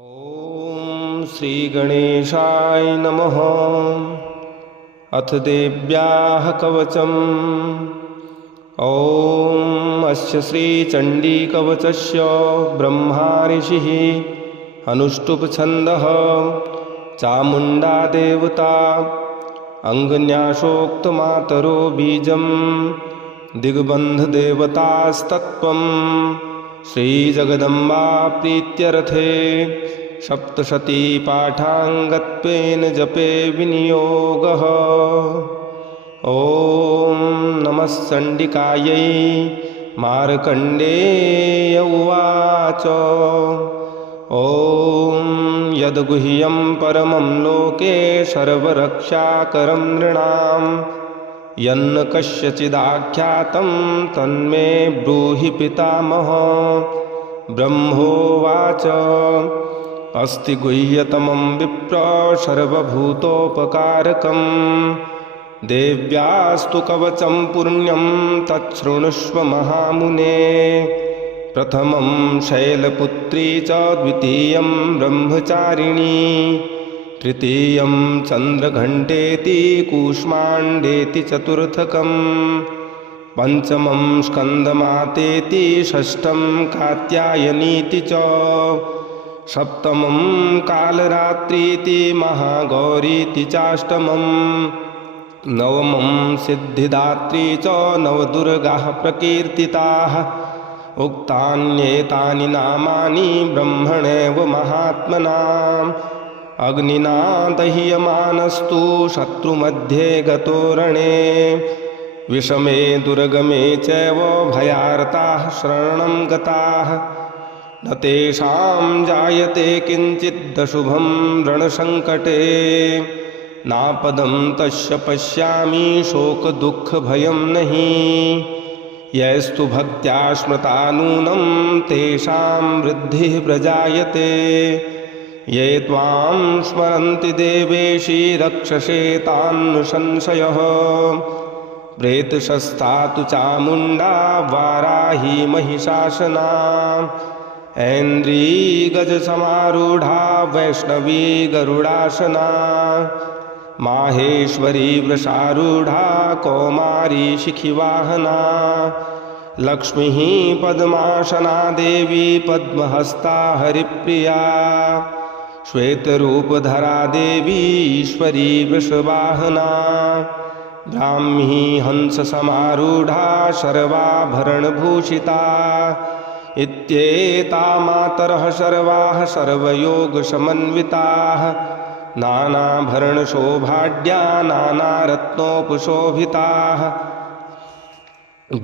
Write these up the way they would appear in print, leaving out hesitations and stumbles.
ॐ श्री गणेशाय नमः। अथ देव्याः कवचम्। ॐ अस्य श्रीचण्डीकवचस्य ब्रह्मा ऋषिः अनुष्टुप् चामुण्डा देवता अङ्गन्यासोक्तमातरो बीजं दिग्बन्धदेवतास्तत्त्वं श्रीजगदम्बा प्रीत्यर्थे सप्तशती पाठाङ्गत्वेन जपे विनियोगः। ॐ नमः चण्डिकायै। मार्कण्डेय उवाच ॐ यद्गुह्यं परमं लोके सर्वरक्षाकरं नृणां यन्न कस्यचिदाख्यातं तन्मे ब्रूहि पितामह। ब्रह्मोवाच अस्ति गुह्यतमं विप्र सर्वभूतोपकारकं देव्यास्तु कवचं पुण्यं तच्छृणुष्व महामुने। प्रथमं शैलपुत्री च द्वितीयं ब्रह्मचारिणी तृतीयं चन्द्रघण्टेति कूष्माण्डेति चतुर्थकं पंचमं स्कन्दमातेति षष्ठं कात्यायनीति च सप्तमं कालरात्रीति महागौरीति चाष्टमं नवमं सिद्धिदात्री च नवदुर्गाः प्रकीर्तिताः। उक्तान्येतानि नामानि ब्रह्मणैव महात्मना अग्निना दह्यमानस्तु शत्रुमध्ये गतो रणे विषमे दुर्गमे चैव भयार्ताः शरणं गताः न तेषां जायते किञ्चिदशुभं रणसङ्कटे नापदं तस्य पश्यामि शोकदुःखभयं नहि यैस्तु भक्त्या स्मृता नूनं तेषां वृद्धिः प्रजायते ये त्वां स्मरन्ति देवेशि रक्षसे तान् संशयः प्रेतशस्ता तु चामुण्डा वाराही महिषासना ऐन्द्री गजसमारूढा वैष्णवी गरुडासना माहेश्वरी वृषारूढा कौमारी शिखिवाहना लक्ष्मीः पद्मासना देवी पद्महस्ता हरिप्रिया श्वेतरूपधरा देवी ईश्वरी वृषवाहना ब्राह्मी हंससमारूढा सर्वाभरणभूषिता इत्येता मातरः सर्वाः सर्वयोगसमन्विताः नानाभरणशोभाढ्या नानारत्नोपशोभिताः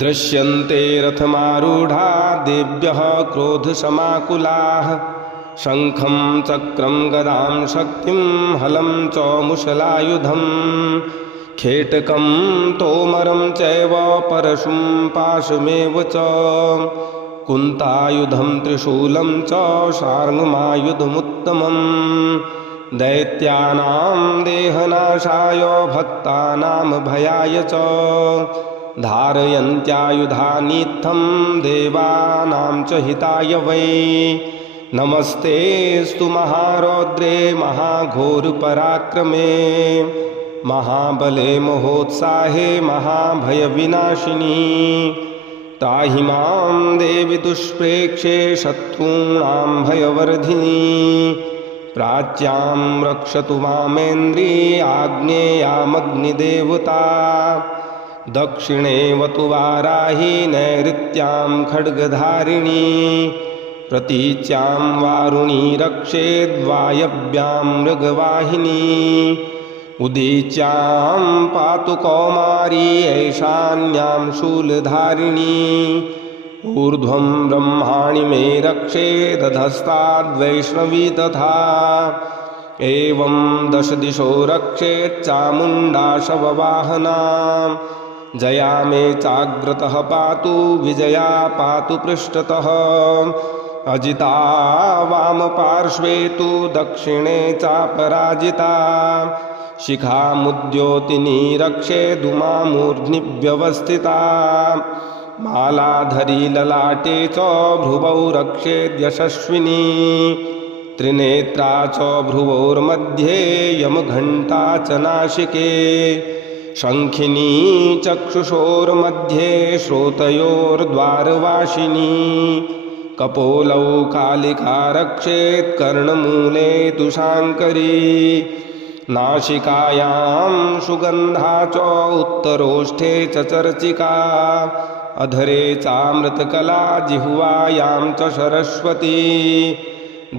दृश्यन्ते रथमारूढा देव्यः क्रोधसमाकुलाः शङ्खं चक्रं गदां शक्तिं हलं च मुशलायुधं खेटकं तोमरं चैव परशुं पाशमेव च कुन्तायुधं त्रिशूलं च शार्ङ्गमायुधमुत्तमं दैत्यानां देहनाशाय भक्तानां भयाय च धारयन्त्यायुधानीत्थं देवानां च हिताय वै नमस्तेस्तु महारौद्रे महाघोरपराक्रमे महाबले महोत्साहे महाभयविनाशिनी त्राहि मां देवि दुष्प्रेक्षे शत्रूणां भयवर्धिनी प्राच्यां रक्षतु मामेन्द्री आग्नेयामग्निदेवता दक्षिणेवतु वाराही नैऋत्यां खड्गधारिणी प्रतीच्यां वारुणी रक्षेद्वायव्यां मृगवाहिनी उदीच्यां पातु कौमारी ऐशान्यां शूलधारिणी ऊर्ध्वं ब्रह्माणि मे रक्षेदधस्ताद्वैष्णवी तथा एवं दश दिशो रक्षेच्चामुण्डा शववाहना जया मे चाग्रतः पातु विजया पातु पृष्ठतः अजिता वामपार्श्वे तु दक्षिणे चापराजिता शिखामुद्योतिनी रक्षेदुमामूर्ध्नि व्यवस्थिता मालाधरी ललाटे च भ्रुवौ रक्षेद्यशस्विनी त्रिनेत्रा च भ्रुवोर्मध्ये यमघण्टा च नासिके शङ्खिनी चक्षुषोर्मध्ये श्रोतयोर्द्वारवासिनी कपोलौ कालिका रक्षेत् कर्णमूले तु शाङ्करी नासिकायां सुगन्धा च उत्तरोष्ठे च चर्चिका अधरे चामृतकला जिह्वायां च सरस्वती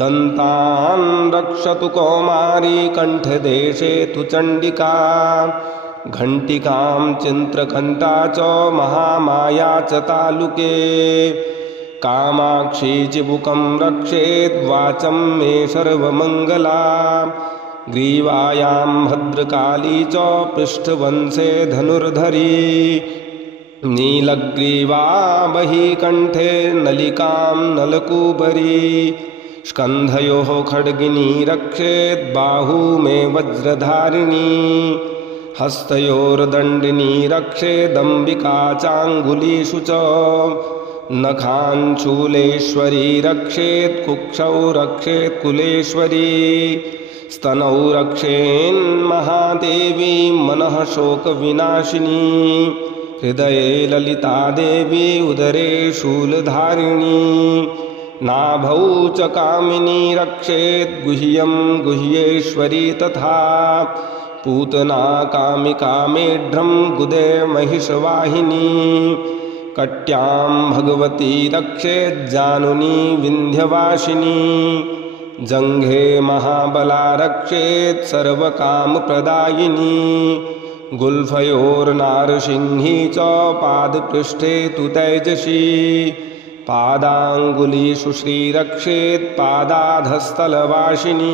दन्तान् रक्षतु कौमारी कण्ठदेशे तु चण्डिका घण्टिकां चिन्त्रघण्टा च महामाया च तालुके कामाक्षी चिबुकं रक्षेत् वाचं मे सर्वमङ्गला ग्रीवायां भद्रकाली च पृष्ठवंशे धनुर्धरी नीलग्रीवा बहिकण्ठे नलिकां नलकूबरी स्कन्धयोः खड्गिनी रक्षेत् बाहू मे वज्रधारिणी हस्तयोर्दण्डिनी रक्षेदम्बिका चाङ्गुलीषु च नखाञ्चूलेश्वरी रक्षेत् कुक्षौ रक्षेत् कुलेश्वरी स्तनौ रक्षेन्महादेवी मनः शोकविनाशिनी हृदये ललिता देवी उदरे शूलधारिणी नाभौ च कामिनी रक्षेत् गुह्यं गुह्येश्वरी तथा पूतना कामिका मेढ्रं गुदे महिषवाहिनी कट्यां भगवती रक्षेज्जानुनी विन्ध्यवासिनी जङ्घे महाबला रक्षेत् सर्वकामप्रदायिनी गुल्फयोर्नारसिंही च पादपृष्ठे तु तैजसी पादाङ्गुलीषु श्रीरक्षेत् पादाधस्थलवासिनी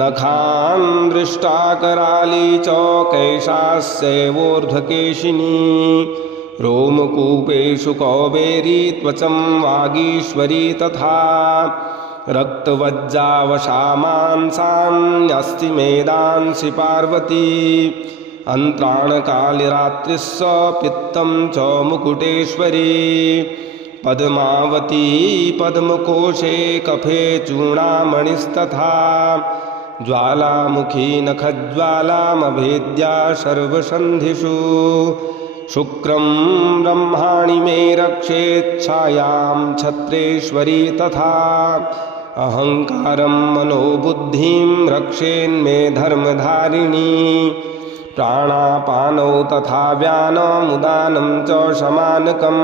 नखान् दृष्टाकराली च कैशास्यैवोर्ध्वकेशिनी रोमकूपेषु कौबेरी त्वचं वागीश्वरी तथा रक्तवज्जावशामांसान्यस्ति मेदांसि पार्वती अन्त्राणकालिरात्रिस्स पित्तं च मुकुटेश्वरी पद्मावती पद्मकोशे कफे चूर्णामणिस्तथा ज्वालामुखी नखज्वालामभेद्या सर्वसन्धिषु शुक्रं ब्रह्माणि मे रक्षेच्छायां छत्रेश्वरी तथा अहङ्कारं मनोबुद्धिं रक्षेन्मे धर्मधारिणी प्राणापानौ तथा व्यानमुदानं च शमानकं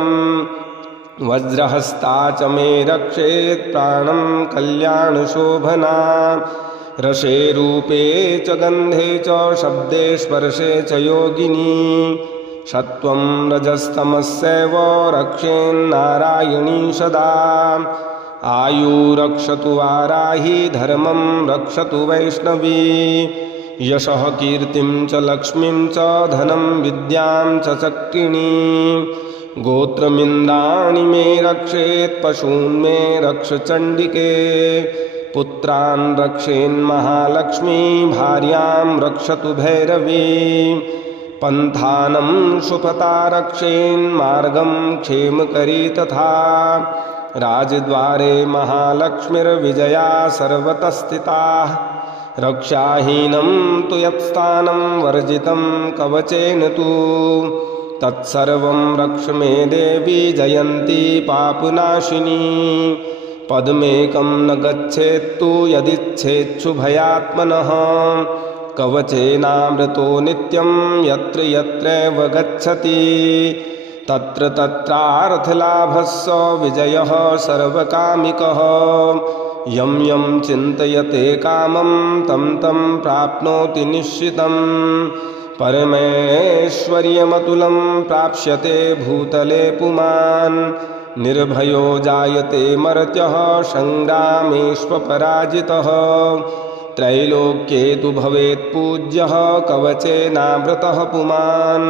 वज्रहस्ता च मे रक्षेत् प्राणं कल्याणशोभना रसे रूपे च गन्धे च शब्दे स्पर्शे च योगिनी सत्वं रजस्तमस्यैव रक्षेन्नारायणी सदा आयु रक्षतु वाराही धर्मं रक्षतु वैष्णवी यशः कीर्तिं च लक्ष्मीं च धनं विद्यां च चक्रिणी गोत्रमिन्द्राणि मे रक्षेत् पशून् मे रक्ष चण्डिके पुत्रान् रक्षेन्महालक्ष्मी भार्यां रक्षतु भैरवी पन्थानं सुपता रक्षेन्मार्गं क्षेमकरी तथा राजद्वारे महालक्ष्मीर्विजया सर्वतः रक्षाहीनं तु यत्स्थानं वर्जितं कवचेन तु तत्सर्वं रक्ष मे देवी जयन्ती पापनाशिनी पद्मेकं न गच्छेत्तु यदिच्छेच्छु भयात्मनः कवचेनामृतो नित्यं यत्र यत्रैव गच्छति तत्र तत्रार्थलाभस्य विजयः सर्वकामिकः यं यं चिन्तयते कामं तं तं प्राप्नोति निश्चितं परमेश्वर्यमतुलं प्राप्स्यते भूतले पुमान् निर्भयो जायते मर्त्यः संग्रामेष्वपराजितः त्रैलोक्ये तु भवेत् पूज्यः कवचेनावृतः पुमान्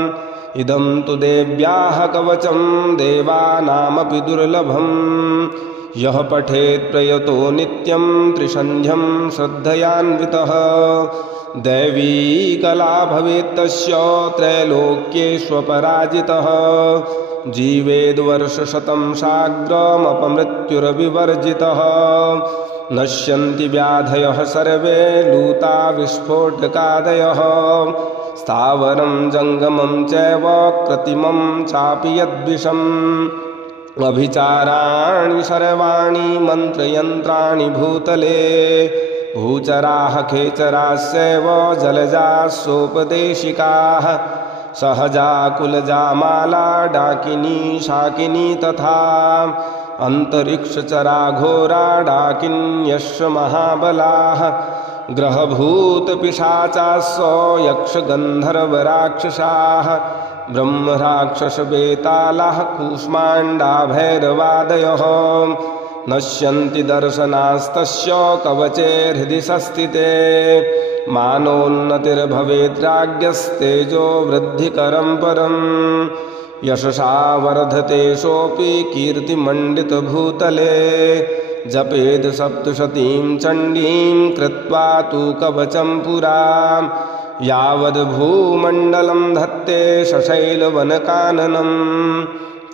इदं तु देव्याः कवचं देवानामपि दुर्लभम् यः पठेत् प्रयतो नित्यं त्रिसन्ध्यं श्रद्धयान्वितः दैवी कला भवेत् तस्य त्रैलोक्येष्वपराजितः जीवेद्वर्षशतं साग्रमपमृत्युरविवर्जितः नश्यन्ति व्याधयः सर्वे लूता विस्फोटकादयः स्थावरं जङ्गमं चैव कृत्रिमं चापि यद्विषम् अभिचाराणि सर्वाणि मन्त्रयन्त्राणि भूतले भूचराः खेचरास्यैव जलजाः सोपदेशिकाः सहजा कुलजा माला डाकिनी शाकिनी तथा अन्तरिक्षचरा घोरा डाकिन्यश्च महाबलाः ग्रहभूतपिशाचास्सो यक्षगन्धर्वराक्षसाः ब्रह्मराक्षसवेतालाः कूष्माण्डा भैरवादयः नश्यन्ति दर्शनास्तस्य कवचैर्हृदि संस्थिते मानोन्नतिर्भवेद्राज्ञस्तेजो वृद्धिकरं परम् यशसा वर्धते सोऽपि कीर्तिमण्डितभूतले जपेद सप्तशतीं चण्डीं कृत्वा तु कवचं पुरा यावद्भूमण्डलं धत्ते सशैलवनकाननं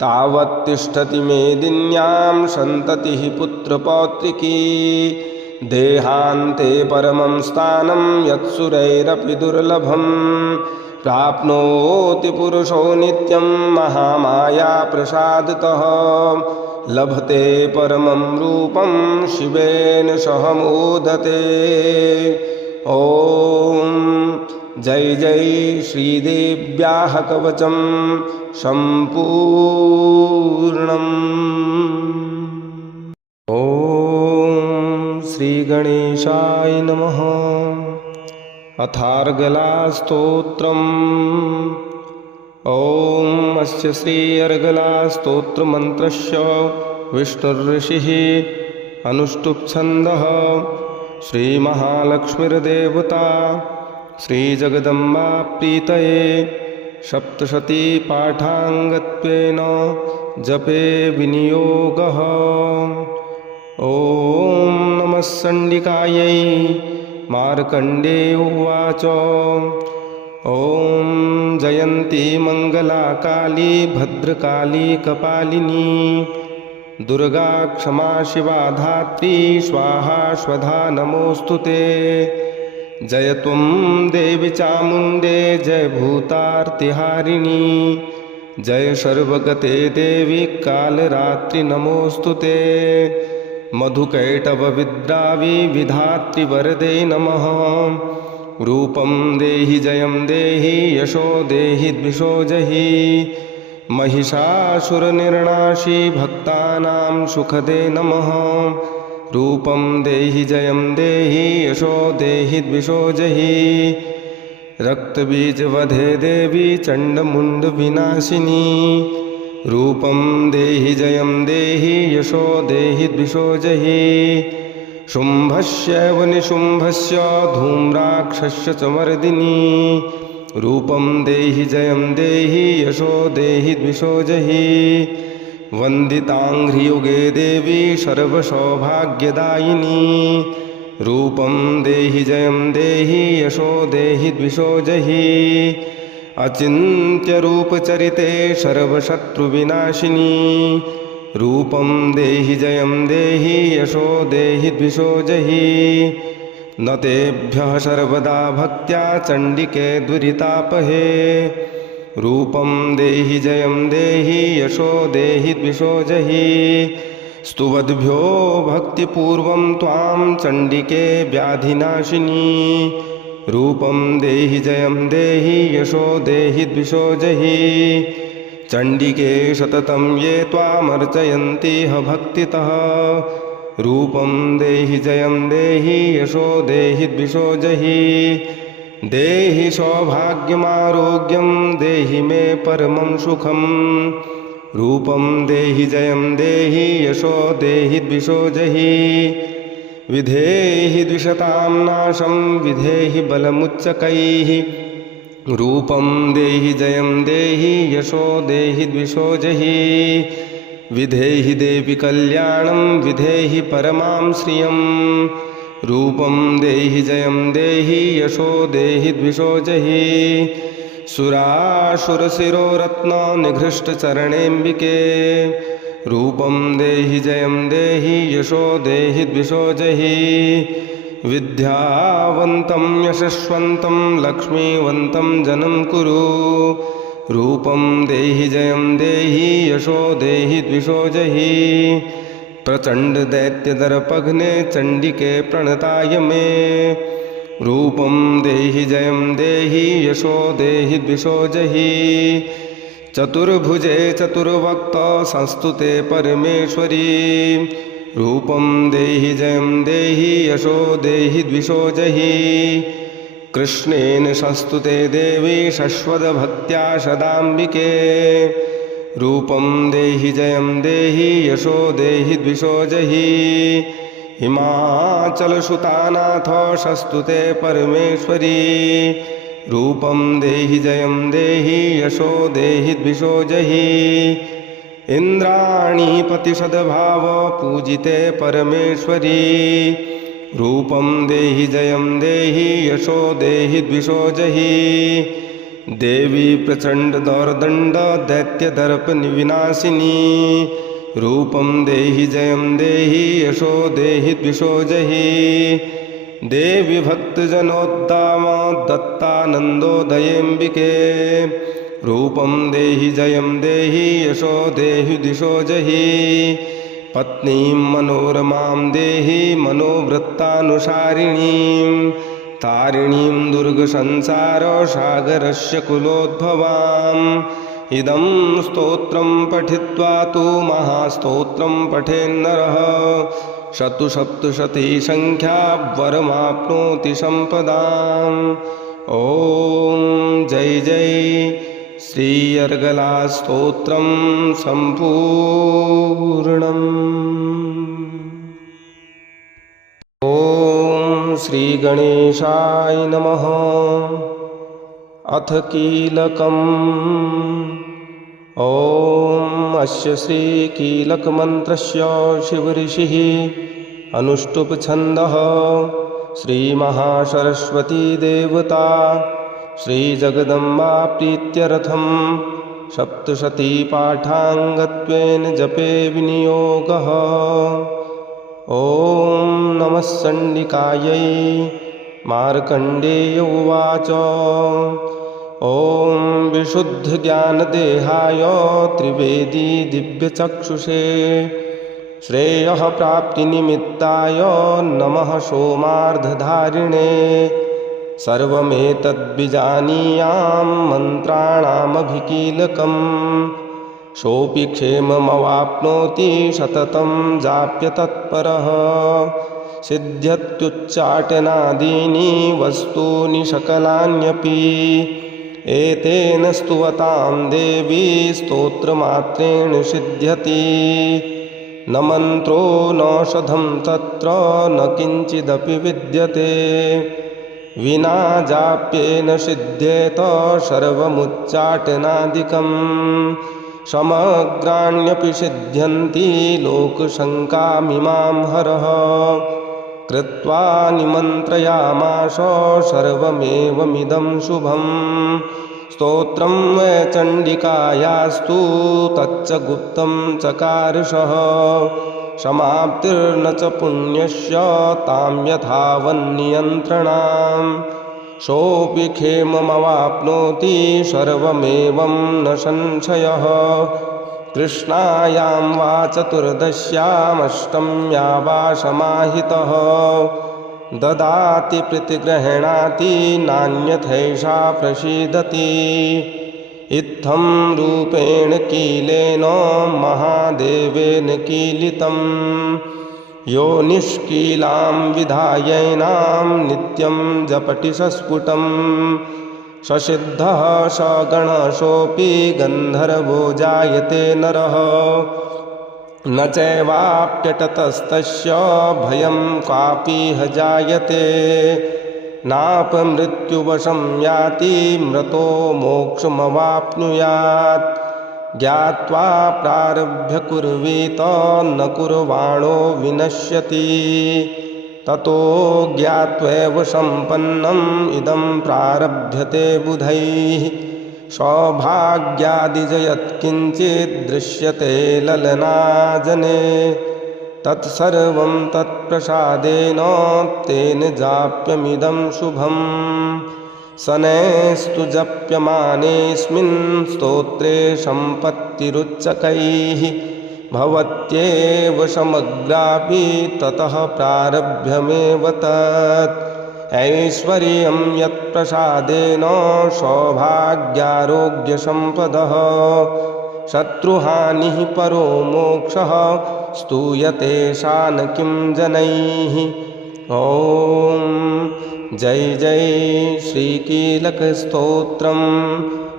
तावत्तिष्ठति मेदिन्यां सन्ततिः पुत्रपौत्रिकी देहान्ते परमं स्थानं यत्सुरैरपि दुर्लभं प्राप्नोति पुरुषो नित्यं महामाया प्रसादतः लभते परमं रूपं शिवेन सह मोदते। ॐ जय जय श्रीदेव्याः कवचं सम्पूर्णम्। ॐ श्रीगणेशाय नमः। अथार्गलास्तोत्रम्। ॐ अस्य श्री अर्गलास्तोत्रमन्त्रस्य विष्णुर्ऋषिः अनुष्टुप्छन्दः श्रीमहालक्ष्मीर्देवता श्रीजगदम्बा प्रीतये सप्तशतीपाठाङ्गत्वेन जपे विनियोगः। ॐ नमः चण्डिकायै। मार्कण्डेय उवाच ॐ जयन्ती मङ्गला काली भद्रकाली कपालिनी दुर्गा क्षमा शिवा धात्री स्वाहा स्वधा नमोऽस्तु ते। जय त्वं देवी चामुण्डे जय भूतार्तिहारिणी जय सर्वगते देवी कालरात्रि नमोऽस्तु ते। मधुकैटभविद्रावि विधात्री वरदे नमः। रूपं देहि जयं देहि यशो देहि द्विषो जहि महिषासुरनिर्णाशी भक्तानां सुखदे नमः। रूपं देहि जयं देहि यशो देहि द्विषो जहि रक्तबीजवधे देवी चण्डमुण्डविनाशिनी रूपं देहि जयं देहि यशो देहि द्विषो जहि शुम्भस्यैव निशुम्भस्य धूम्राक्षस्य च मर्दिनी रूपं देहि जयं देहि यशो देहि द्विषो जहि वन्दिताङ्घ्रियुगे देवी सर्वसौभाग्यदायिनी रूपं देहि जयं देहि यशो देहि द्विषो जहि अचिन्त्यरूपचरिते सर्वशत्रुविनाशिनी रूपं देहि जयं देहि यशो देहि द्विषो जहि न तेभ्यः सर्वदा भक्त्या चण्डिके दुरितापहे रूपं देहि जयं देहि यशो देहि द्विषो जहि स्तुवद्भ्यो भक्तिपूर्वं त्वां चण्डिके व्याधिनाशिनी रूपं देहि जयं देहि यशो देहि द्विषो जहि चण्डिके सततं ये त्वामर्चयन्तिह भक्तितः रूपं देहि जयं देहि यशो देहि द्विषो जहि देहि सौभाग्यमारोग्यं देहि मे परमं सुखं रूपं देहि जयं देहि यशो देहि द्विषो जहि विधेहि द्विषतां नाशं विधेहि बलमुच्चकैः रूपं देहि जयं देहि यशो देहि द्विषो जहि विधेहि देवि कल्याणं विधेहि परमां श्रियं रूपं देहि जयं देहि यशो देहि द्विषो जहि सुरासुरशिरोरत्न निघृष्टचरणेऽम्बिके रूपं देहि जयं देहि यशो देहि द्विषो जहि विद्यावन्तं यशस्वन्तं लक्ष्मीवन्तं जनं कुरु रूपं देहि जयं देहि यशो देहि द्विषो जहि प्रचंड दैत्य दर्पघ्ने चंडिके प्रणताय मे रूपं देहि जयं देहि यशो देहि द्विषो जहि चतुर्भुजे चतुर्वक्त संस्तुते परमेश्वरी रूपं देहि जयं देहि यशो देहि द्विषो जहि कृष्णेन संस्तुते देवी शश्वतभक्त्या सदाम्बिके रूपं देहि जयं देहि यशो देहि द्विषो जहि हिमाचलसुतानाथ संस्तुते परमेश्वरी रूपं देहि जयं देहि यशो देहि द्विषो जहि इंद्राणीपति सद्भाव पूजिते परमेश्वरी रूपं देहि जयं देहि यशो देहि द्विषो जहि देवी प्रचंड दौर्दंड दैत्य दर्प विनाशिनी रूपं देहि जयं देहि यशो देहि द्विषो जहि देवी भक्तजनोद्दाम दत्तानन्दोदयेऽम्बिके रूपं देहि जयं देहि यशो देहि द्विषो जहि पत्नीं मनोरमां देहि मनोवृत्तानुसारिणीं तारिणीं दुर्गसंसारसागरस्य कुलोद्भवाम् इदं स्तोत्रं पठित्वा तु महास्तोत्रं पठेन्नरः शतुसप्तशती संख्या वरमाप्नोति संपदाम् ॐ जय जय श्री अर्गला स्तोत्रं सम्पूर्णम्। ॐ श्री गणेशाय नमः। अथ कीलकम्। ॐ अस्य श्रीकीलकमन्त्रस्य शिवऋषिः अनुष्टुप् श्रीमहासरस्वती देवता श्रीजगदम्बा प्रीत्यर्थं सप्तशतीपाठाङ्गत्वेन जपे विनियोगः। ॐ नमः चण्डिकायै। मार्कण्डेय उवाच ॐ विशुद्धज्ञानदेहाय त्रिवेदी दिव्यचक्षुषे श्रेयः प्राप्तिनिमित्ताय नमः सोमार्धधारिणे सर्वमेतद्विजानीयां मन्त्राणामभिकीलकम् सोऽपि क्षेममवाप्नोति सततं जाप्य तत्परः सिद्ध्यत्युच्चाटनादीनि वस्तूनि सकलान्यपि एतेन स्तुवतां देवी स्तोत्रमात्रेण सिद्ध्यति न मन्त्रो नौषधं तत्र न किञ्चिदपि विद्यते विना जाप्येन सिद्ध्येत सर्वमुच्चाटनादिकं समग्राण्यपि सिद्ध्यन्ति लोकशङ्कामिमां हरः कृत्वा निमन्त्रयामास सर्वमेवमिदं शुभं स्तोत्रं वै चण्डिकायास्तु तच्च गुप्तं चकारसः समाप्तिर्न च पुण्यस्य तां यथावन्नियन्त्रणाम् सोऽपि क्षेममवाप्नोति सर्वमेवं न संशयः कृष्णायां वा चतुर्दश्यामष्टम्या वा समाहितः ददाति प्रतिगृह्णाति नान्यथैषा प्रसीदति इत्थं रूपेण कीलेन महादेवेन कीलितं यो निष्कीलां विधायैनां नित्यं जपति सस्फुटं ससिद्धः स गणशोऽपि गन्धर्वो जायते नरः न चैवाप्यटतस्तस्य भयं क्वापीह जायते नापमृत्युवशं याति मृतो मोक्षमवाप्नुयात् ज्ञात्वा प्रारभ्य कुर्वीत न कुर्वाणो विनश्यति ततो ज्ञात्वैव सम्पन्नम् इदं प्रारभ्यते बुधैः सौभाग्यादिजयत्किञ्चित् दृश्यते ललनाजने तत्सर्वं तत्प्रसादेन तेन जाप्यमिदं शुभम् शनैस्तु जप्यमानेऽस्मिन् स्तोत्रे सम्पत्तिरुच्चकैः भवत्येव समग्रापि ततः प्रारभ्यमेव तत् ऐश्वर्यं यत्प्रसादेन सौभाग्यारोग्यसम्पदः शत्रुहानिः परो मोक्षः स्तूयते सा न किं जनैः। ॐ जय जय श्रीकीलकस्तोत्रं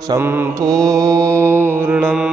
सम्पूर्णम्।